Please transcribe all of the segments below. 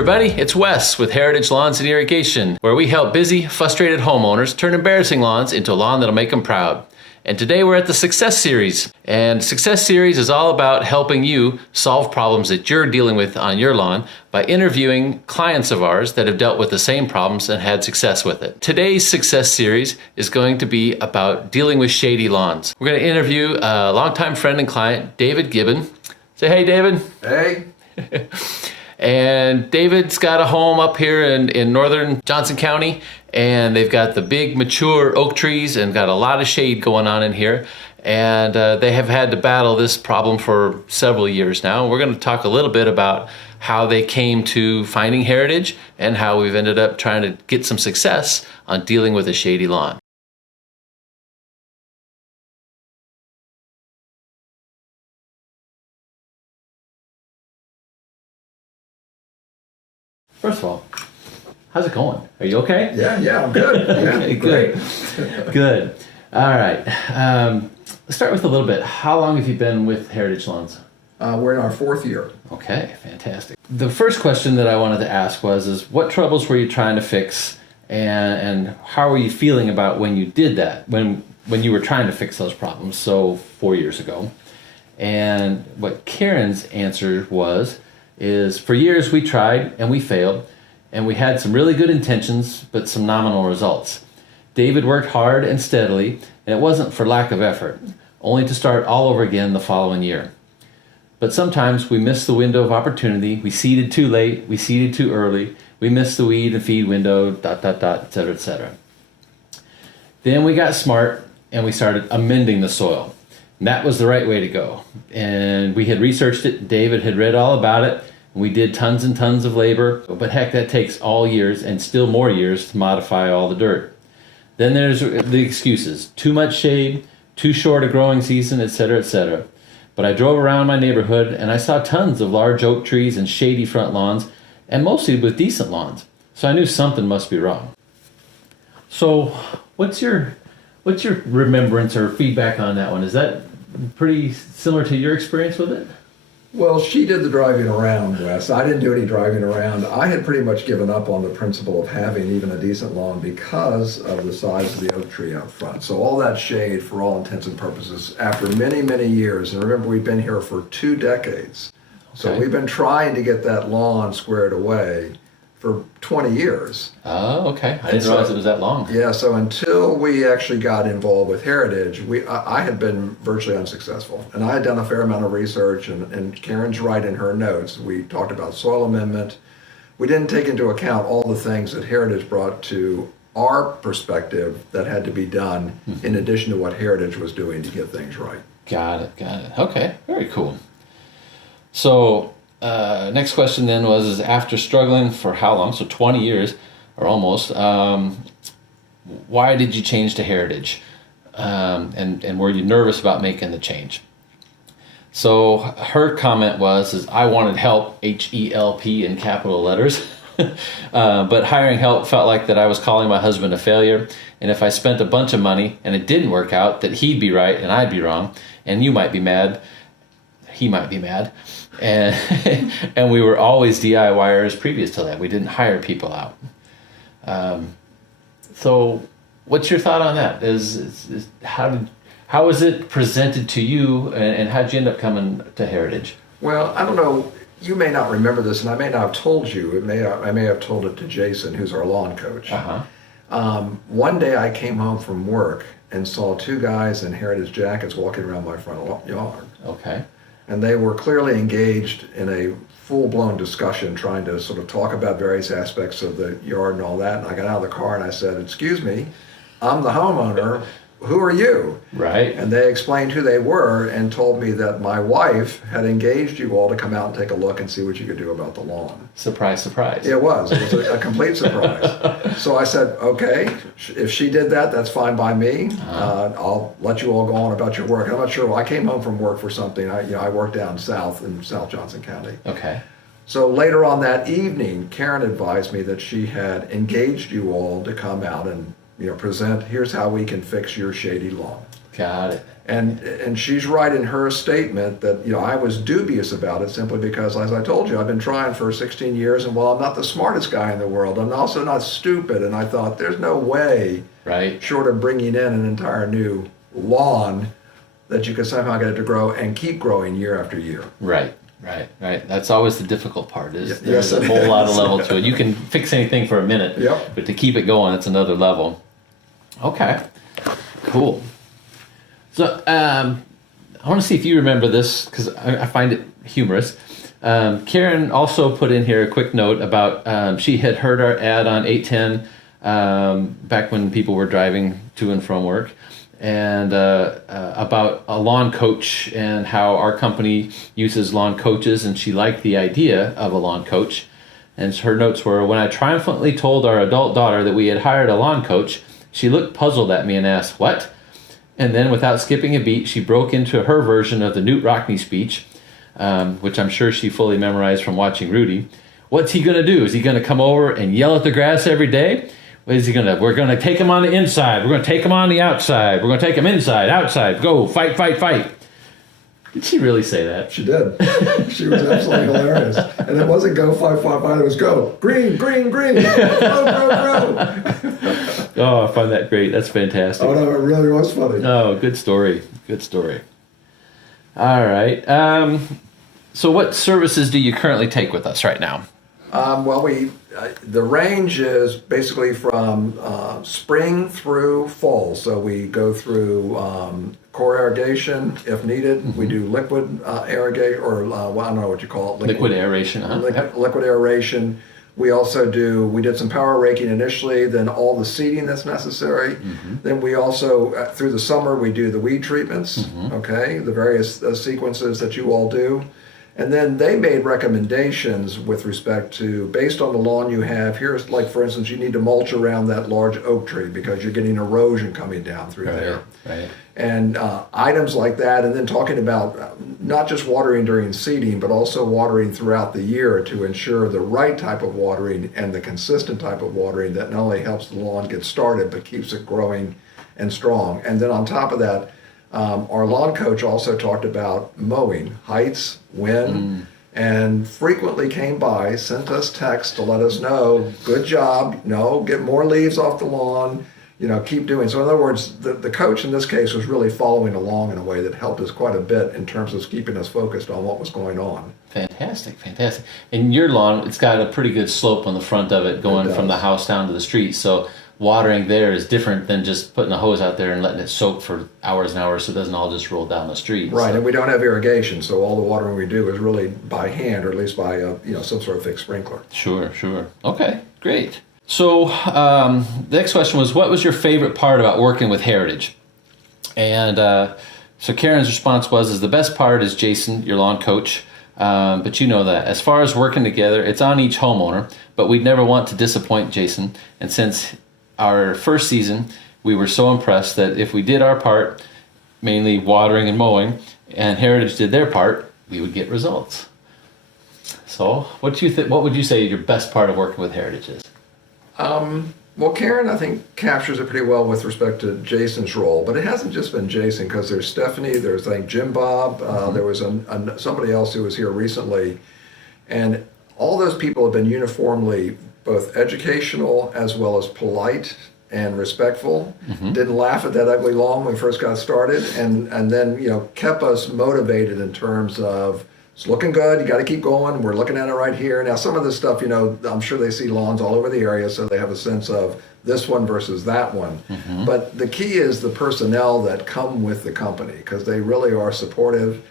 everybody, it's Wes with Heritage Lawns and Irrigation, where we help busy, frustrated homeowners turn embarrassing lawns into a lawn that'll make them proud. And today we're at the Success Series. And Success Series is all about helping you solve problems that you're dealing with on your lawn by interviewing clients of ours that have dealt with the same problems and had success with it. Today's Success Series is going to be about dealing with shady lawns. We're going to interview a longtime friend and client, David Gibbon. Say hey, David. Hey. And David's got a home up here in northern Johnson County, and they've got the big mature oak trees and got a lot of shade going on in here. And they have had to battle this problem for several years now. We're going to talk a little bit about how they came to finding Heritage and how we've ended up trying to get some success on dealing with a shady lawn. First of all, how's it going? Are you okay? Yeah, I'm good. Okay, good. Good. All right. Let's start with a little bit. How long have you been with Heritage Lawns? We're in our fourth year. Okay, fantastic. The first question that I wanted to ask was what troubles were you trying to fix, and how were you feeling about when you did that, when you were trying to fix those problems, so 4 years ago? And what Karen's answer is for years we tried and we failed, and we had some really good intentions but some nominal results. David worked hard and steadily, and it wasn't for lack of effort, only to start all over again the following year. But sometimes we missed the window of opportunity. We seeded too late, we seeded too early, we missed the weed and feed window, ... etc., etc. Then we got smart and we started amending the soil. And that was the right way to go. And we had researched it, David had read all about it, and we did tons and tons of labor, but heck, that takes all years and still more years to modify all the dirt. Then there's the excuses, too much shade, too short a growing season, etc., etc. But I drove around my neighborhood and I saw tons of large oak trees and shady front lawns, and mostly with decent lawns. So I knew something must be wrong. So what's your remembrance or feedback on that one? Is that pretty similar to your experience with it? Well, she did the driving around, Wes. I didn't do any driving around. I had pretty much given up on the principle of having even a decent lawn because of the size of the oak tree out front. So all that shade, for all intents and purposes, after many, many years, and remember we've been here for 2 decades. So we've been trying to get that lawn squared away for 20 years. Oh, okay. I didn't realize it was that long. Yeah, so until we actually got involved with Heritage, I had been virtually unsuccessful. And I had done a fair amount of research, and Karen's right in her notes. We talked about soil amendment. We didn't take into account all the things that Heritage brought to our perspective that had to be done in addition to what Heritage was doing to get things right. Got it. Okay, very cool. So, next question then is after struggling for how long? So 20 years or almost. Why did you change to Heritage? And were you nervous about making the change? So her comment is I wanted help, H-E-L-P in capital letters. But hiring help felt like that I was calling my husband a failure. And if I spent a bunch of money and it didn't work out, that he'd be right and I'd be wrong. And you might be mad. He might be mad. And we were always DIYers previous to that. We didn't hire people out. So what's your thought on that? How was it presented to you, and how'd you end up coming to Heritage? Well, I don't know. You may not remember this, and I may not have told you. I may have told it to Jason, who's our lawn coach. One day I came home from work and saw 2 guys in Heritage jackets walking around my front yard. Okay. And they were clearly engaged in a full-blown discussion trying to sort of talk about various aspects of the yard and all that. And I got out of the car and I said, "Excuse me, I'm the homeowner. Who are you?" Right. And they explained who they were and told me that my wife had engaged you all to come out and take a look and see what you could do about the lawn. Surprise, surprise. It was a complete surprise. So I said, okay, if she did that, that's fine by me. I'll let you all go on about your work. I'm not sure. Well, I came home from work for something. I work down south in South Johnson County. Okay. So later on that evening, Karen advised me that she had engaged you all to come out and present, here's how we can fix your shady lawn. Got it. And she's right in her statement that, I was dubious about it simply because, as I told you, I've been trying for 16 years, and while I'm not the smartest guy in the world, I'm also not stupid, and I thought there's no way, Right. short of bringing in an entire new lawn, that you could somehow get it to grow and keep growing year after year. Right. Right. That's always the difficult part. Is Yes, there's a whole lot of level to it. You can fix anything for a minute, Yep. but to keep it going, it's another level. Okay. Cool. So I want to see if you remember this because I find it humorous. Karen also put in here a quick note about she had heard our ad on 810 back when people were driving to and from work, and about a lawn coach and how our company uses lawn coaches, and she liked the idea of a lawn coach. And her notes were, when I triumphantly told our adult daughter that we had hired a lawn coach, she looked puzzled at me and asked, "What?" And then, without skipping a beat, she broke into her version of the Newt Rockney speech, which I'm sure she fully memorized from watching Rudy. What's he going to do? Is he going to come over and yell at the grass every day? What is he going to? We're going to take him on the inside. We're going to take him on the outside. We're going to take him inside, outside. Go, fight, fight, fight. Did she really say that? She did. She was absolutely hilarious. And it wasn't go, fight, fight, fight. It was go, green, green, green. Grow, grow, grow. Oh, I find that great. That's fantastic. Oh, no, it really was funny. Oh, good story. Good story. All right. So what services do you currently take with us right now? Well, the range is basically from spring through fall. So we go through core irrigation if needed. Mm-hmm. We do liquid irrigation, or I don't know what you call it. Liquid aeration. Liquid aeration. We also we did some power raking initially, then all the seeding that's necessary. Mm-hmm. Then we also, through the summer, we do the weed treatments, okay, the various sequences that you all do. And then they made recommendations with respect to, based on the lawn you have, here's like, for instance, you need to mulch around that large oak tree because you're getting erosion coming down through there. Right. And items like that, and then talking about not just watering during seeding, but also watering throughout the year to ensure the right type of watering and the consistent type of watering that not only helps the lawn get started, but keeps it growing and strong. And then on top of that, our lawn coach also talked about mowing, heights, wind, and frequently came by, sent us texts to let us know, good job, get more leaves off the lawn, keep doing. So in other words, the coach in this case was really following along in a way that helped us quite a bit in terms of keeping us focused on what was going on. Fantastic. And your lawn, it's got a pretty good slope on the front of it going from the house down to the street. So watering there is different than just putting a hose out there and letting it soak for hours and hours so it doesn't all just roll down the street. Right, so. And we don't have irrigation, so all the watering we do is really by hand, or at least by some sort of fixed sprinkler. Sure. Okay, great. So the next question was, what was your favorite part about working with Heritage? And so Karen's response was, the best part is Jason, your lawn coach. But you know that. As far as working together, it's on each homeowner, but we'd never want to disappoint Jason. And since our first season, we were so impressed that if we did our part, mainly watering and mowing, and Heritage did their part, we would get results. So what would you say your best part of working with Heritage is? Well, Karen, I think, captures it pretty well with respect to Jason's role, but it hasn't just been Jason, because there's Stephanie, there's, I think, Jim Bob, there was somebody else who was here recently, and all those people have been uniformly both educational as well as polite and respectful. Didn't laugh at that ugly lawn when we first got started, and then kept us motivated in terms of, it's looking good, you got to keep going, we're looking at it right here. Now some of this stuff, I'm sure they see lawns all over the area, so they have a sense of this one versus that one. But the key is the personnel that come with the company, because they really are supportive,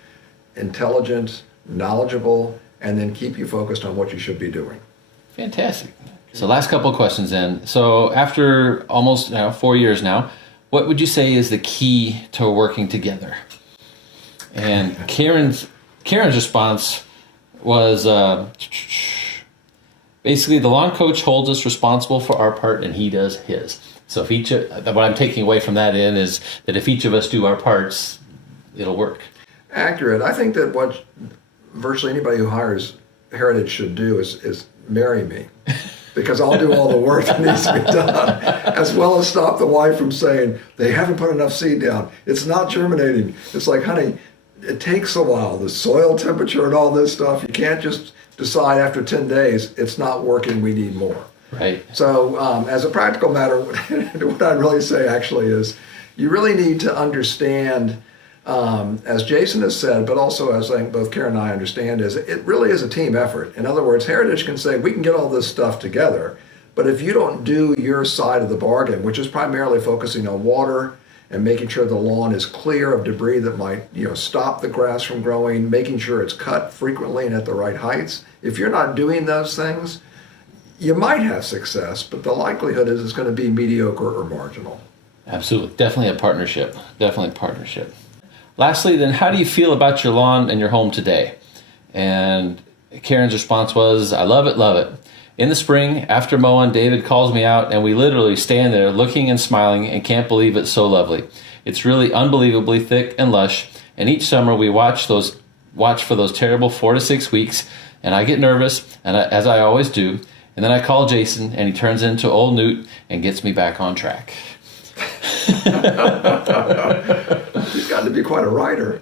intelligent, knowledgeable, and then keep you focused on what you should be doing. Fantastic. So last couple of questions then. So after almost 4 years now, what would you say is the key to working together? And Karen's response was basically, the lawn coach holds us responsible for our part and he does his. So what I'm taking away from that is that if each of us do our parts, it'll work. Accurate. I think that what virtually anybody who hires Heritage should do is marry me. because I'll do all the work that needs to be done, as well as stop the wife from saying, they haven't put enough seed down. It's not germinating. It's like, honey, it takes a while. The soil temperature and all this stuff, you can't just decide after 10 days, it's not working, we need more. Right. So as a practical matter, what I'd really say actually is you really need to understand, as Jason has said, but also as I think both Karen and I understand, is it really is a team effort. In other words, Heritage can say, we can get all this stuff together, but if you don't do your side of the bargain, which is primarily focusing on water and making sure the lawn is clear of debris that might, stop the grass from growing, making sure it's cut frequently and at the right heights, if you're not doing those things, you might have success, but the likelihood is it's going to be mediocre or marginal. Absolutely. Definitely a partnership. Definitely a partnership. Lastly, then, how do you feel about your lawn and your home today? And Karen's response was, I love it, love it. In the spring, after mowing, David calls me out, and we literally stand there looking and smiling and can't believe it's so lovely. It's really unbelievably thick and lush, and each summer we watch for those terrible 4 to 6 weeks, and I get nervous, and as I always do, and then I call Jason, and he turns into old Newt and gets me back on track. He's got to be quite a writer.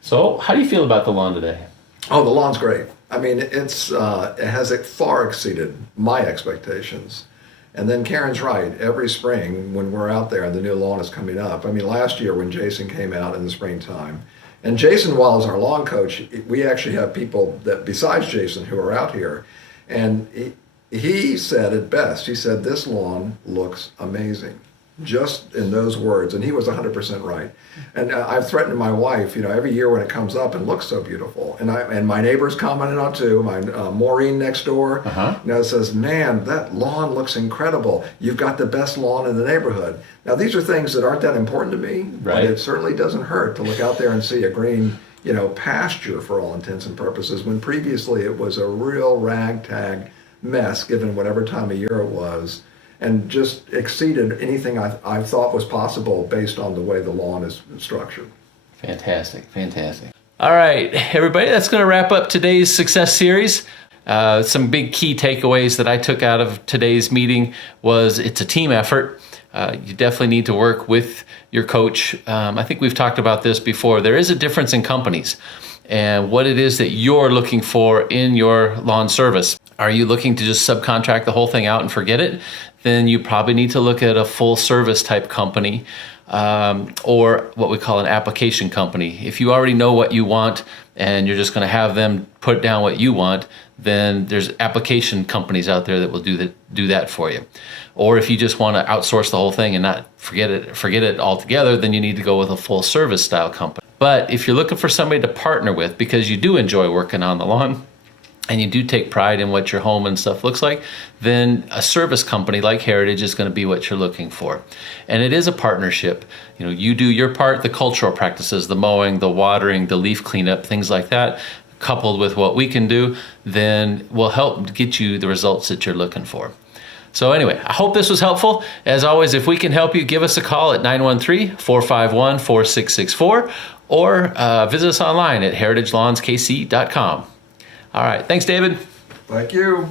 So, how do you feel about the lawn today? Oh, the lawn's great. I mean, it has far exceeded my expectations. And then Karen's right. Every spring when we're out there and the new lawn is coming up. I mean, last year when Jason came out in the springtime, and Jason, while as our lawn coach, we actually have people that besides Jason who are out here, and he said it best. He said, this lawn looks amazing. Just in those words, and he was 100% right. And I've threatened my wife, every year when it comes up, and looks so beautiful. And my neighbors commented on too. My Maureen next door, says, "Man, that lawn looks incredible. You've got the best lawn in the neighborhood." Now these are things that aren't that important to me, right? But it certainly doesn't hurt to look out there and see a green, pasture for all intents and purposes. When previously it was a real ragtag mess, given whatever time of year it was. And just exceeded anything I thought was possible based on the way the lawn is structured. Fantastic, fantastic. All right, everybody, that's going to wrap up today's success series. Some big key takeaways that I took out of today's meeting was it's a team effort. You definitely need to work with your coach. I think we've talked about this before. There is a difference in companies and what it is that you're looking for in your lawn service. Are you looking to just subcontract the whole thing out and forget it? Then you probably need to look at a full service type company or what we call an application company. If you already know what you want and you're just going to have them put down what you want, then there's application companies out there that will do that for you. Or if you just want to outsource the whole thing and not forget it altogether, then you need to go with a full service style company. But if you're looking for somebody to partner with because you do enjoy working on the lawn, and you do take pride in what your home and stuff looks like, then a service company like Heritage is going to be what you're looking for. And it is a partnership. You do your part, the cultural practices, the mowing, the watering, the leaf cleanup, things like that, coupled with what we can do, then will help get you the results that you're looking for. So anyway, I hope this was helpful. As always, if we can help you, give us a call at 913-451-4664 or visit us online at heritagelawskc.com. All right. Thanks, David. Thank you.